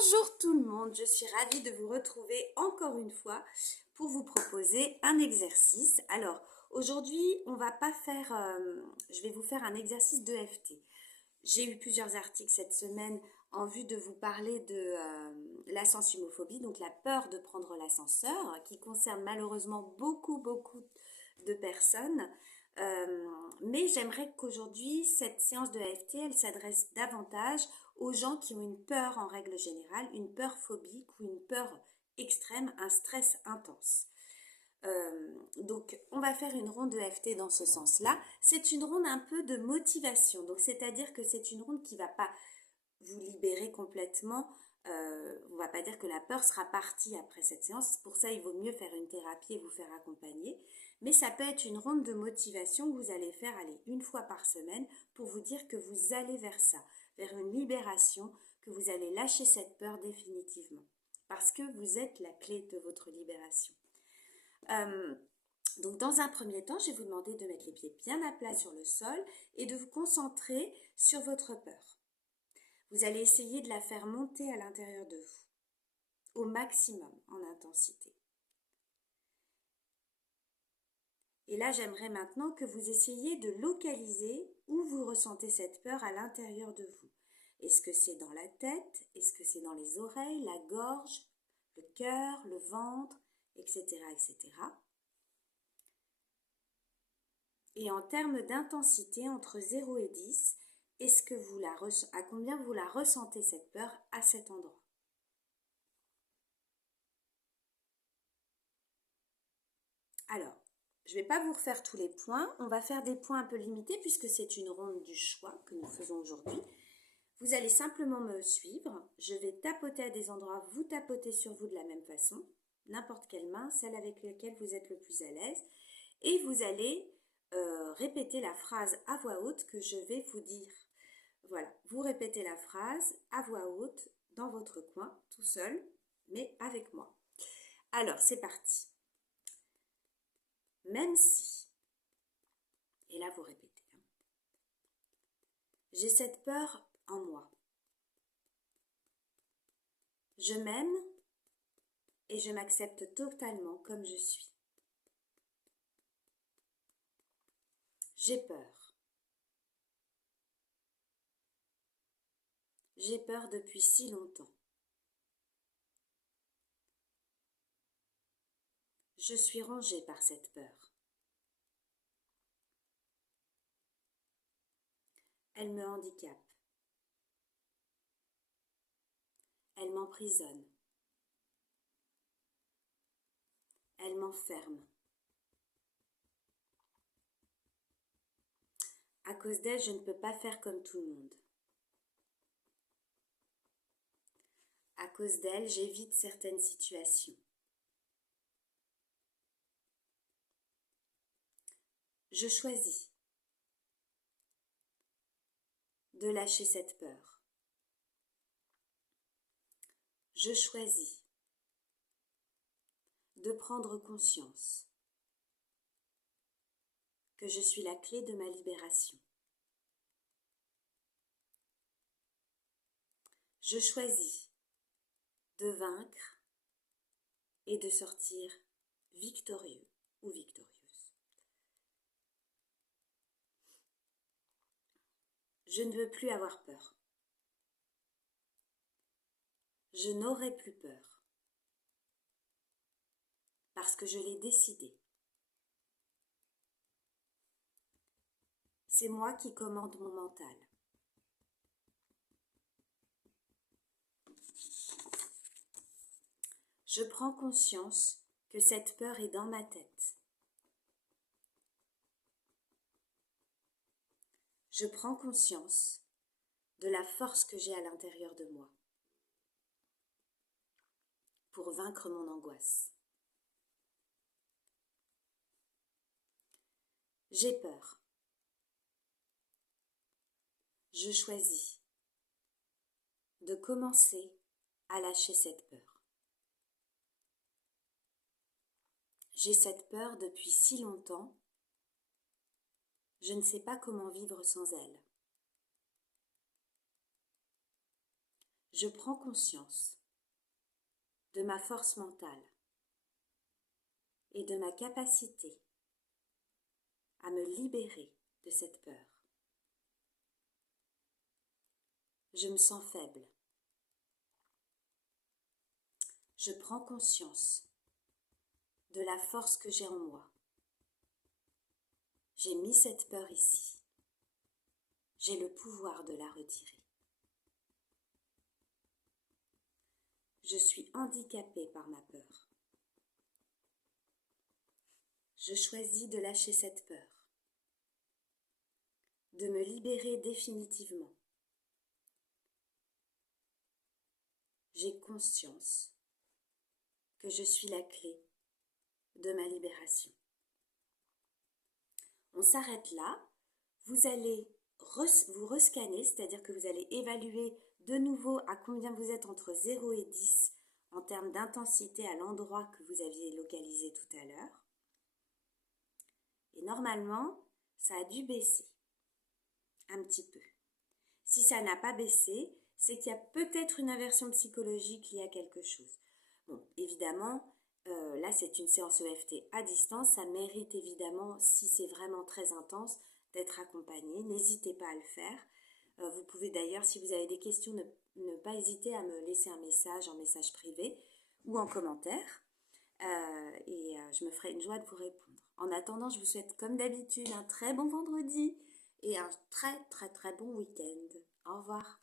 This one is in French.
Bonjour tout le monde, je suis ravie de vous retrouver encore une fois pour vous proposer un exercice. Alors aujourd'hui, on va pas faire, je vais vous faire un exercice d'EFT. J'ai eu plusieurs articles cette semaine en vue de vous parler de la sensumophobie, donc la peur de prendre l'ascenseur, qui concerne malheureusement beaucoup de personnes. Mais j'aimerais qu'aujourd'hui, cette séance de AFT, elle s'adresse davantage aux gens qui ont une peur en règle générale, une peur phobique ou une peur extrême, un stress intense. Donc, on va faire une ronde de FT dans ce sens-là. C'est une ronde un peu de motivation. Donc, c'est-à-dire que c'est une ronde qui ne va pas vous libérer complètement. On ne va pas dire que la peur sera partie après cette séance. Pour ça, il vaut mieux faire une thérapie et vous faire accompagner. Mais ça peut être une ronde de motivation que vous allez faire une fois par semaine pour vous dire que vous allez vers ça, vers une libération, que vous allez lâcher cette peur définitivement. Parce que vous êtes la clé de votre libération. Donc dans un premier temps, je vais vous demander de mettre les pieds bien à plat sur le sol et de vous concentrer sur votre peur. Vous allez essayer de la faire monter à l'intérieur de vous, au maximum en intensité. Et là, j'aimerais maintenant que vous essayiez de localiser où vous ressentez cette peur à l'intérieur de vous. Est-ce que c'est dans la tête? Est-ce que c'est dans les oreilles, la gorge, le cœur, le ventre, etc., etc. Et en termes d'intensité, entre 0 et 10, est-ce que à combien vous la ressentez cette peur à cet endroit? Alors, je ne vais pas vous refaire tous les points, on va faire des points un peu limités puisque c'est une ronde du choix que nous faisons aujourd'hui. Vous allez simplement me suivre, je vais tapoter à des endroits, vous tapotez sur vous de la même façon, n'importe quelle main, celle avec laquelle vous êtes le plus à l'aise, et vous allez répéter la phrase à voix haute que je vais vous dire. Voilà, vous répétez la phrase à voix haute dans votre coin, tout seul, mais avec moi. Alors, c'est parti. Même si, et là vous répétez, j'ai cette peur en moi. Je m'aime et je m'accepte totalement comme je suis. J'ai peur. J'ai peur depuis si longtemps. Je suis rongée par cette peur. Elle me handicape. Elle m'emprisonne. Elle m'enferme. À cause d'elle, je ne peux pas faire comme tout le monde. À cause d'elle, j'évite certaines situations. Je choisis de lâcher cette peur. Je choisis de prendre conscience que je suis la clé de ma libération. Je choisis de vaincre et de sortir victorieux ou victorieuse. Je ne veux plus avoir peur. Je n'aurai plus peur parce que je l'ai décidé. C'est moi qui commande mon mental. Je prends conscience que cette peur est dans ma tête. Je prends conscience de la force que j'ai à l'intérieur de moi pour vaincre mon angoisse. J'ai peur. Je choisis de commencer à lâcher cette peur. J'ai cette peur depuis si longtemps, je ne sais pas comment vivre sans elle. Je prends conscience de ma force mentale et de ma capacité à me libérer de cette peur. Je me sens faible. Je prends conscience de la force que j'ai en moi. J'ai mis cette peur ici. J'ai le pouvoir de la retirer. Je suis handicapée par ma peur. Je choisis de lâcher cette peur, de me libérer définitivement. J'ai conscience que je suis la clé de ma libération. On s'arrête là. Vous allez vous rescanner, c'est-à-dire que vous allez évaluer de nouveau à combien vous êtes entre 0 et 10 en termes d'intensité à l'endroit que vous aviez localisé tout à l'heure. Et normalement, ça a dû baisser un petit peu. Si ça n'a pas baissé, c'est qu'il y a peut-être une aversion psychologique liée à quelque chose. Bon, évidemment, là c'est une séance EFT à distance, ça mérite évidemment, si c'est vraiment très intense, d'être accompagné. N'hésitez pas à le faire. Vous pouvez d'ailleurs, si vous avez des questions, ne pas hésiter à me laisser un message privé ou en commentaire. Je me ferai une joie de vous répondre. En attendant, je vous souhaite comme d'habitude un très bon vendredi et un très très très bon week-end. Au revoir.